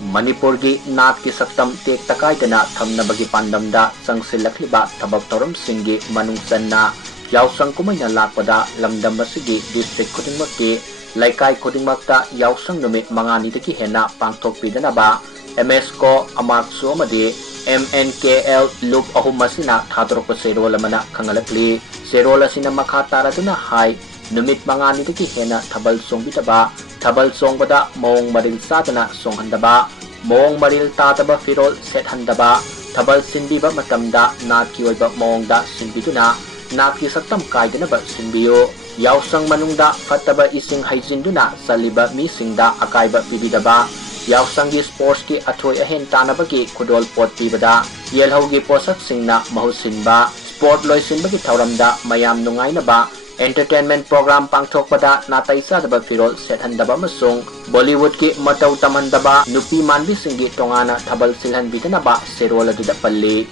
Manipurgi natki saktam tek takaidana thamnabagi pandamda sangsilakliba thabak thoramsinggi manungsanna yausang kumaina lakpada lamdam asigi district khudingmakki laikai khudingmakta yausang numit mangani daki hena pangthokpidanaba MSCO amaksu amadi MNKL loop ahum masina thadorokpa serol amana khangalakli serol asina makha taraduna hai numit mangani daki hena thabal songbitaba thabal songbada mong maril sadana songhandaba mong maril tataba firol sethandaba thabal sinbiba matamda natki oiba mongda sinbiduna natki saktam kaidanaba sinbiyo yausang manungda fataba ising haijinduna saliba misingda akaiba pibidaba yausanggi sports ki athoi ahen tanabagi khudol pot pibada yelhaugi posak singna mahusinba sport loisinbagi thauramda mayam nungainaba entertainment program pangthokpada nataisa daba firol sethandaba masung Bollywood ki matau tamandaba nupi manbi singgi tongana thabal silhan bidanaba serol aduda palli